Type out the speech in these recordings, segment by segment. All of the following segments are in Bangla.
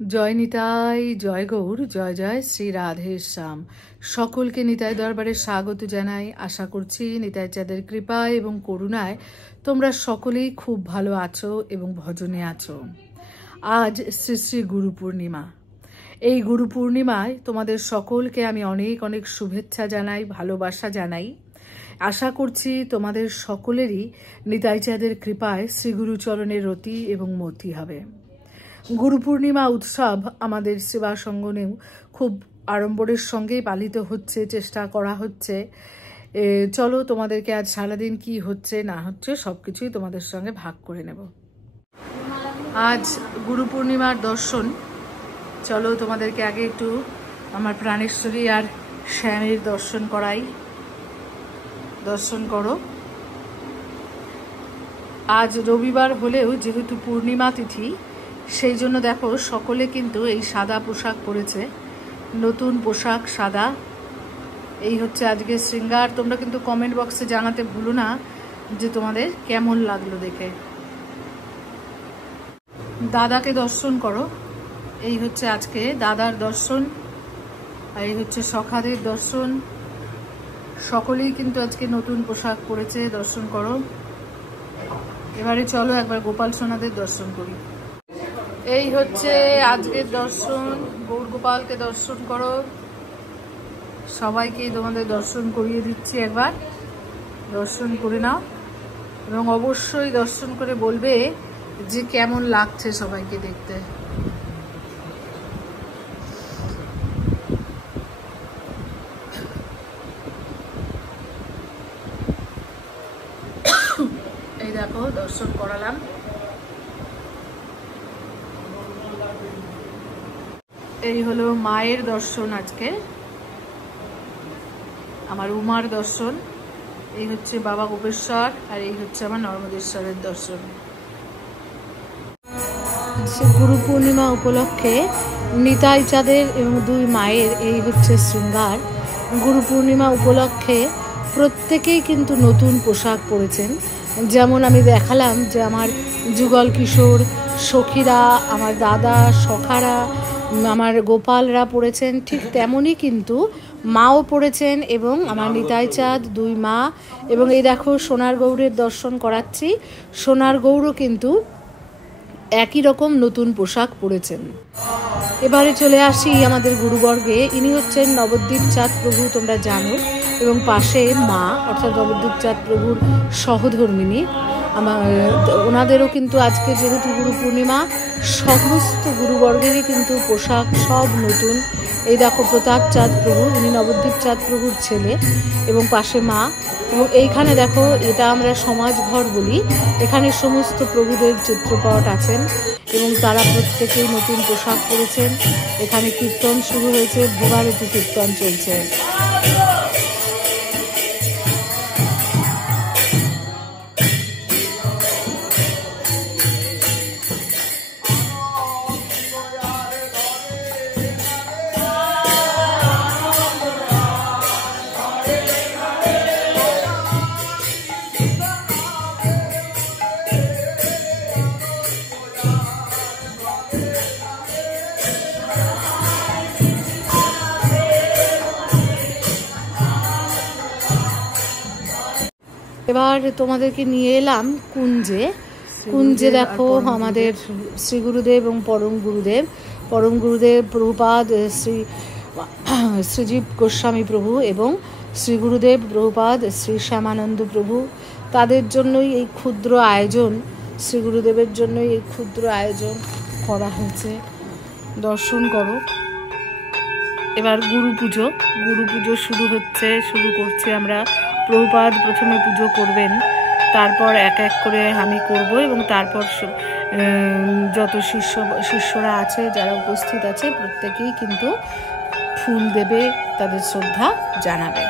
জয় নিতাই, জয় গৌর, জয় জয় শ্রী রাধে শ্যাম। সকলকে নিতাই দরবারে স্বাগত জানাই। আশা করছি নিতাই চাঁদের কৃপায় এবং করুণায় তোমরা সকলেই খুব ভালো আছো এবং ভজনে আছো। আজ শ্রী শ্রী গুরু পূর্ণিমা। এই গুরু পূর্ণিমায় তোমাদের সকলকে আমি অনেক অনেক শুভেচ্ছা জানাই, ভালোবাসা জানাই। আশা করছি তোমাদের সকলেরই নিতাই চাঁদের কৃপায় শ্রীগুরু চরণের রতি এবং মতি হবে। গুরু পূর্ণিমা উৎসব আমাদের সেবা সঙ্গনেও খুব আড়ম্বরের সঙ্গেই পালিত হচ্ছে, চেষ্টা করা হচ্ছে। চলো তোমাদেরকে আজ সারাদিন কি হচ্ছে না হচ্ছে সব কিছুই তোমাদের সঙ্গে ভাগ করে নেব। আজ গুরু পূর্ণিমার দর্শন। চলো তোমাদেরকে আগে একটু আমার প্রাণেশ্বরী আর শ্যামের দর্শন করাই। দর্শন করো। আজ রবিবার হলেও যেহেতু পূর্ণিমা তিথি, সেই জন্য দেখো সকলে কিন্তু এই সাদা পোশাক পরেছে, নতুন পোশাক সাদা। এই হচ্ছে আজকে শৃঙ্গার। তোমরা কিন্তু কমেন্ট বক্সে জানাতে ভুলো না যে তোমাদের কেমন লাগলো দেখে। দাদাকে দর্শন করো। এই হচ্ছে আজকে দাদার দর্শন, আর এই হচ্ছে সখাদের দর্শন। সকলেই কিন্তু আজকে নতুন পোশাক পরেছে, দর্শন করো। এবারে চলো একবার গোপাল সোনাদের দর্শন করি। এই হচ্ছে আজকের দর্শন। গৌর গোপালকে দর্শন করো। সবাইকে তোমাদের দর্শন করিয়ে দিচ্ছি, একবার দর্শন করে নাও এবং অবশ্যই দর্শন করে বলবে যে কেমন লাগছে সবাইকে দেখতে। এই দেখো দর্শন করালাম। এই হলো মায়ের দর্শন আজকে, আমার উমার দর্শন। এই হচ্ছে বাবা গোপেশ্বর, আর এই হচ্ছে আমার নর্মদেশ্বরের দর্শন। গুরু পূর্ণিমা উপলক্ষে নিতাই চাঁদের এবং দুই মায়ের এই হচ্ছে শৃঙ্গার। গুরু পূর্ণিমা উপলক্ষে প্রত্যেকেই কিন্তু নতুন পোশাক পরেছেন। যেমন আমি দেখালাম যে আমার যুগল কিশোর সখীরা, আমার দাদা সখারা, আমার গোপালরা পড়েছেন, ঠিক তেমনই কিন্তু মাও পড়েছেন এবং আমার নিতাই চাঁদ দুই মা। এবং এই দেখো সোনার গৌরের দর্শন করাচ্ছি। সোনার গৌরও কিন্তু একই রকম নতুন পোশাক পরেছেন। এবারে চলে আসি আমাদের গুরুবর্গে। ইনি হচ্ছেন নবদ্বীপ চাঁদ প্রভু, তোমরা জানো, এবং পাশে মা অর্থাৎ নবদ্বীপ চাঁদ প্রভুর সহধর্মিনী। ওনাদেরও কিন্তু আজকে যেহেতু গুরু পূর্ণিমা, সমস্ত গুরুবর্গেরই কিন্তু পোশাক সব নতুন। এই দেখো প্রতাপ চাঁদ প্রভু, ইনি নবদ্বীপ চাঁদ প্রভুর ছেলে, এবং পাশে মা। এবং এইখানে দেখো, এটা আমরা সমাজ ঘর বলি, এখানে সমস্ত প্রভুদের চিত্রপট আছেন এবং তারা প্রত্যেকেই নতুন পোশাক পরেছেন। এখানে কীর্তন শুরু হয়েছে, ভোগারতি কীর্তন চলছে। এবার তোমাদেরকে নিয়ে এলাম কুঞ্জে। কুঞ্জে দেখো আমাদের শ্রী গুরুদেব এবং পরম গুরুদেব প্রভুপাদ শ্রীজীব গোস্বামী প্রভু এবং শ্রী গুরুদেব প্রভুপাদ শ্রী শ্যামানন্দ প্রভু, তাদের জন্যই এই ক্ষুদ্র আয়োজন, শ্রী গুরুদেবের জন্যই এই ক্ষুদ্র আয়োজন করা হয়েছে। দর্শন করো। এবার গুরু পুজো শুরু করছে আমরা। প্রভুপাদ প্রথমে পুজো করবেন, তারপর এক এক করে আমি করব এবং তারপর যত শিষ্যরা আছে, যারা উপস্থিত আছে, প্রত্যেকেই কিন্তু ফুল দেবে, তাদের শ্রদ্ধা জানাবে।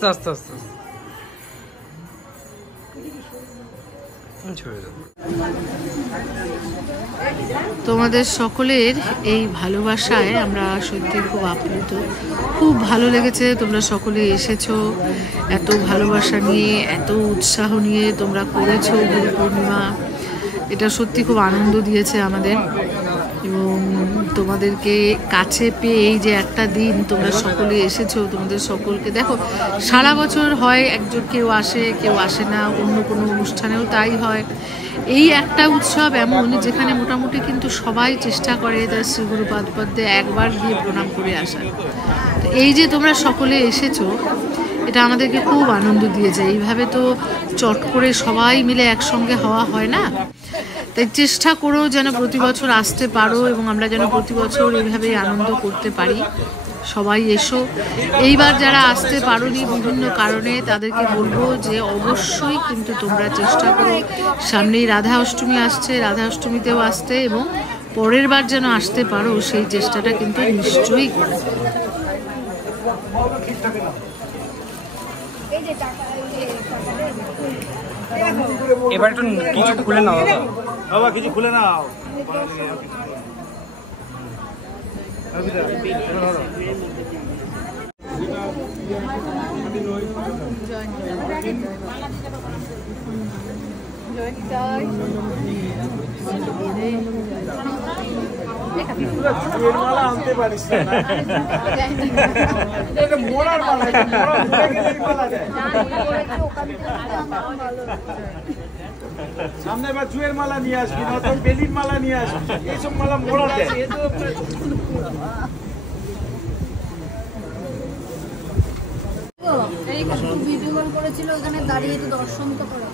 আস্তে আস্তে আস্তে তোমাদের সকলের এই ভালোবাসায় আমরা সত্যি খুব আপ্লুত। খুব ভালো লেগেছে তোমরা সকলে এসেছো, এত ভালোবাসা নিয়ে এত উৎসাহ নিয়ে তোমরা করেছো গুরু পূর্ণিমা। এটা সত্যি খুব আনন্দ দিয়েছে আমাদের, এবং তোমাদেরকে কাছে পেয়ে এই যে একটা দিন তোমরা সকলে এসেছো, তোমাদের সকলকে দেখো সারা বছর হয় একজন কেউ আসে না, অন্য কোনো অনুষ্ঠানেও তাই হয়। এই একটা উৎসব এমন যেখানে মোটামুটি কিন্তু সবাই চেষ্টা করে তার শ্রী গুরু পাদপদ্মে একবার গিয়ে প্রণাম করে আসার। তো এই যে তোমরা সকলে এসেছো এটা আমাদেরকে খুব আনন্দ দিয়েছে। এইভাবে তো চট করে সবাই মিলে একসঙ্গে হওয়া হয় না, তাই চেষ্টা করো যেন প্রতি বছর আসতে পারো এবং আমরা যেন প্রতি বছর এইভাবেই আনন্দ করতে পারি। সবাই এসো। এইবার যারা আসতে পারোনি বিভিন্ন কারণে তাদেরকে বলবো যে অবশ্যই কিন্তু তোমরা চেষ্টা করো, সামনেই রাধা অষ্টমী আসছে, রাধা অষ্টমীতেও আসতে এবং পরের বার যেন আসতে পারো সেই চেষ্টাটা কিন্তু নিশ্চয়ই করো। এবার একটু কিছু খুলে নাও বাবা, কিছু খুলে নাও। মালা আনতে পারিস না, মোড়ার মালা, সামনে এবার জুয়ের মালা নিয়ে আসবি, নয়তো বেলির মালা নিয়ে আসবি, এইসব মালা মোড়া দেয়। ভিডিও কল করেছিল, ওখানে দাঁড়িয়ে তো দর্শন তো করা।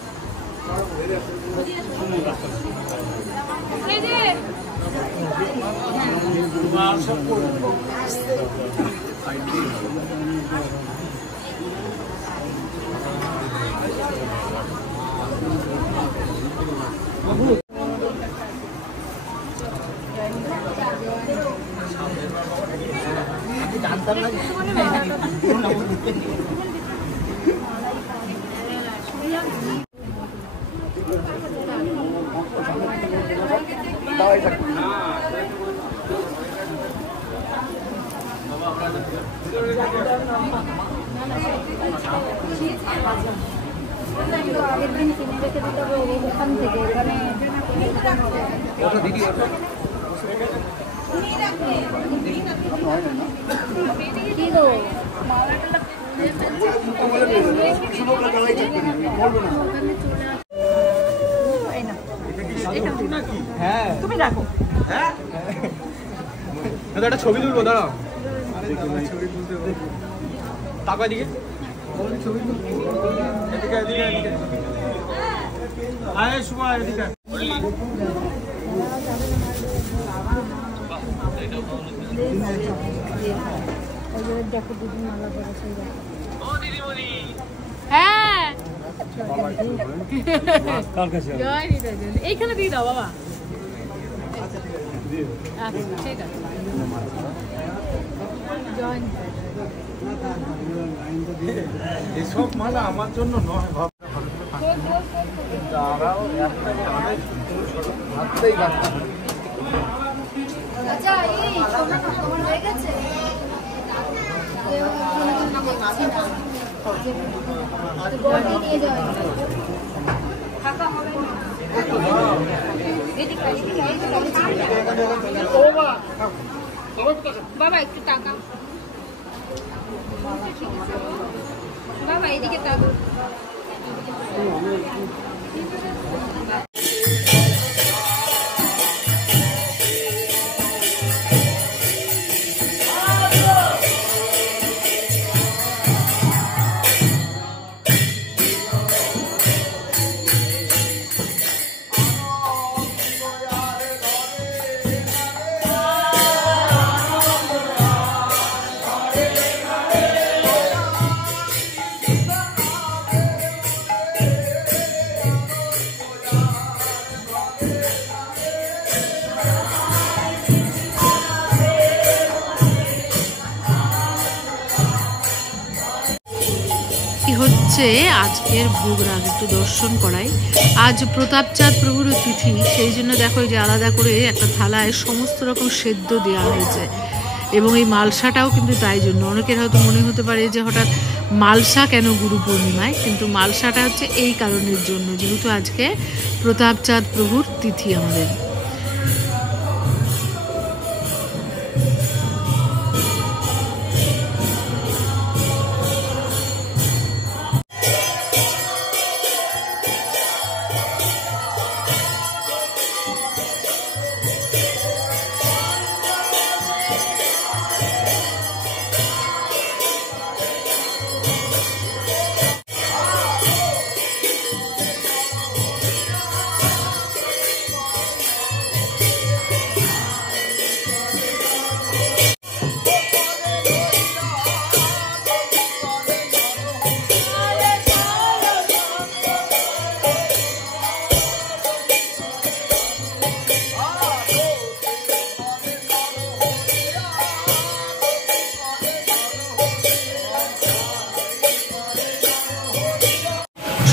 আগের দিন কিনে রেখে দিতে হবে ওখান থেকে, এখানে কি গো হ্যাঁ তুমি রাখো। হ্যাঁ একটা ছবি তুলবো, দাঁড়াও তারপর এদিকে ছবি তুলবো, এদিকে এদিকে এদিকে আয় শুভ এদিকে। দেখো দিদি মালা করেছে। হ্যাঁ এইখানে দিয়ে দাও বাবা। আচ্ছা ঠিক আছে। এসব মালা আমার জন্য নয়, আচ্ছা এই সোনা তোমার হয়ে গেছে? নিয়ে যাও বাবা, একটু টাকা বাবা, এদিকে টাকা। হচ্ছে আজকের ভোগ রাগ, একটু দর্শন করাই। আজ প্রতাপচাঁদ প্রভুর তিথি, সেই জন্য দেখো যে আলাদা করে একটা থালায় সমস্ত রকম সেদ্ধ দেওয়া হয়েছে, এবং এই মালসাটাও কিন্তু তাই জন্য। অনেকের হয়তো মনে হতে পারে যে হঠাৎ মালসা কেন গুরু পূর্ণিমায়, কিন্তু মালসাটা হচ্ছে এই কারণের জন্য, যেহেতু আজকে প্রতাপচাঁদ প্রভুর তিথি আমাদের।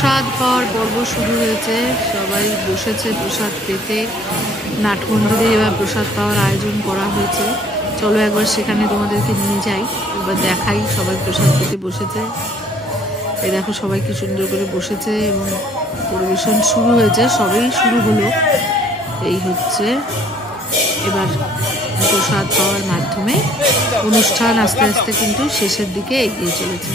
প্রসাদ পাওয়ার পর্ব শুরু হয়েছে, সবাই বসেছে প্রসাদ পেতে। নাটমন্দিরে এবার প্রসাদ পাওয়ার আয়োজন করা হয়েছে। চলো একবার সেখানে তোমাদেরকে নিয়ে যাই, একবার দেখাই। সবাই প্রসাদ পেতে বসেছে, এই দেখো সবাই কি সুন্দর করে বসেছে এবং পরিবেশন শুরু হয়েছে, সবই শুরু হলো। এই হচ্ছে এবার প্রসাদ পাওয়ার মাধ্যমে অনুষ্ঠান আস্তে আস্তে কিন্তু শেষের দিকে এগিয়ে চলেছে।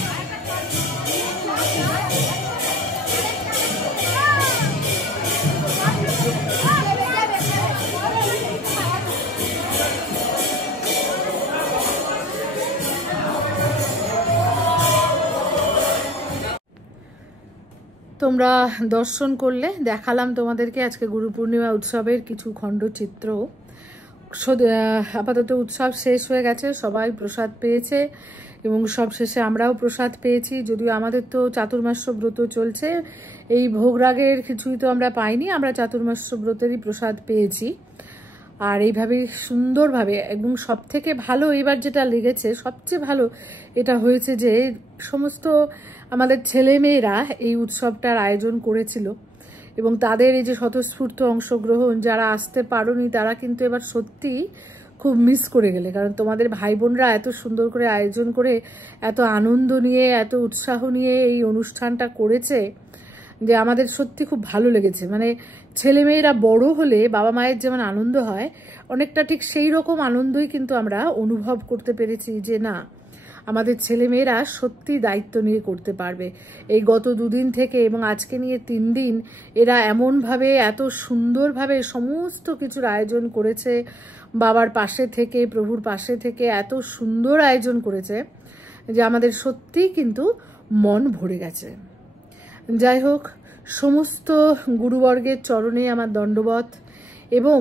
তোমরা দর্শন করলে, দেখালাম তোমাদেরকে আজকে গুরু পূর্ণিমা উৎসবের কিছু খণ্ডচিত্র। আপাতত উৎসব শেষ হয়ে গেছে, সবাই প্রসাদ পেয়েছে এবং সব শেষে আমরাও প্রসাদ পেয়েছি। যদিও আমাদের তো চাতুর্মাস্য ব্রত চলছে, এই ভোগরাগের কিছুই তো আমরা পাইনি, আমরা চাতুর্মাস্য ব্রতেরই প্রসাদ পেয়েছি। আর এইভাবে সুন্দরভাবে, এবং সব থেকে ভালো এবার যেটা লেগেছে, সবচেয়ে ভালো এটা হয়েছে যে সমস্ত আমাদের ছেলেমেয়েরা এই উৎসবটার আয়োজন করেছিল এবং তাদের এই যে স্বতঃস্ফূর্ত অংশগ্রহণ, যারা আসতে পারোনি তারা কিন্তু এবার সত্যি খুব মিস করে গেলে। কারণ তোমাদের ভাই বোনরা এত সুন্দর করে আয়োজন করে, এত আনন্দ নিয়ে, এত উৎসাহ নিয়ে এই অনুষ্ঠানটা করেছে যে আমাদের সত্যি খুব ভালো লেগেছে। মানে ছেলেমেয়েরা বড় হলে বাবা মায়ের যেমন আনন্দ হয়, অনেকটা ঠিক সেই রকম আনন্দই কিন্তু আমরা অনুভব করতে পেরেছি যে না, আমাদের ছেলেমেয়েরা সত্যি দায়িত্ব নিয়ে করতে পারবে। এই গত দুদিন থেকে এবং আজকে নিয়ে 3 দিন এরা এমনভাবে এত সুন্দরভাবে সমস্ত কিছুর আয়োজন করেছে, বাবার পাশে থেকে, প্রভুর পাশে থেকে এত সুন্দর আয়োজন করেছে যে আমাদের সত্যি কিন্তু মন ভরে গেছে। যাই হোক, সমস্ত গুরুবর্গের চরণে আমার দণ্ডবত, এবং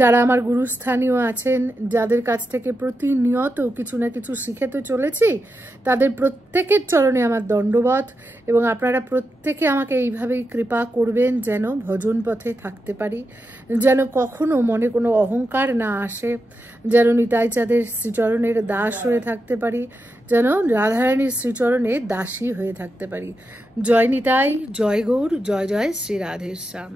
যারা আমার গুরুস্থানীয় আছেন, যাদের কাছ থেকে প্রতিনিয়ত কিছু না কিছু শিখে তো চলেছি, তাদের প্রত্যেকের চরণে আমার দণ্ডবত। এবং আপনারা প্রত্যেকে আমাকে এইভাবেই কৃপা করবেন যেন ভজন পথে থাকতে পারি, যেন কখনো মনে কোনো অহংকার না আসে, যেন নিতাই চাঁদের শ্রীচরণের দাস হয়ে থাকতে পারি, যেন রাধারানীর শ্রীচরণে দাসী হয়ে থাকতে পারি। জয় নিতাই, জয় গৌর, জয় জয় শ্রী রাধেশ্যাম।